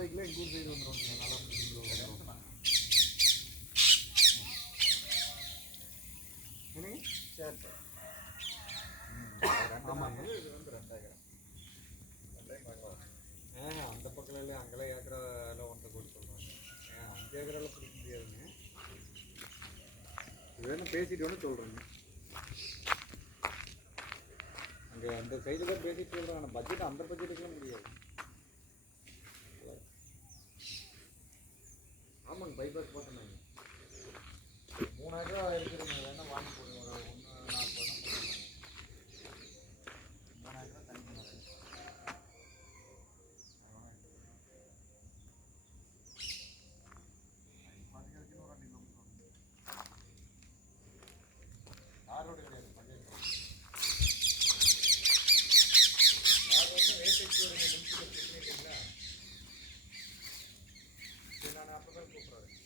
ரூபாய்க்குலாம் எங்கள் ஊர் சைடு வந்துடுவாங்க. நல்லா என்னங்க? சரி சார். ஆமாங்க. இது வந்து 2000. அந்த பக்கம் இல்லை, அங்கெல்லாம் ஏக்கரா எல்லாம் 1.5 கோடி சொல்கிறாங்க. 5 ஏக்கரெல்லாம் பிடிக்க முடியாதுங்க. இது வேணும் பேசிட்டு வேணும் சொல்கிறேங்க. அங்கே அந்த சைடு தான் பேசிட்டு சொல்கிறாங்க. ஆனால் பட்ஜெட் அந்த பட்ஜெட்டுக்குலாம் முடியாது. ஆமாங்க, பைபாஸ் போட்டோம்னாங்க 3000 ரூபா இருக்குதுங்க. வேணால் வாங்கி போடுங்க. ஒரு 1.40 3000 ரூபா தனி பண்ணுறாங்க. பாதிக்கிறதுக்கு ஒரு 2 கிலோமீட்டர் தார் ரோடு கிடையாது, பஞ்சாயத்து தார் ரோடு ரேட் வருங்க. முன்சிபல் பிரச்சனை இல்லைங்களா? சரி, நான் அப்போ தான் கூப்பிட்றேன்.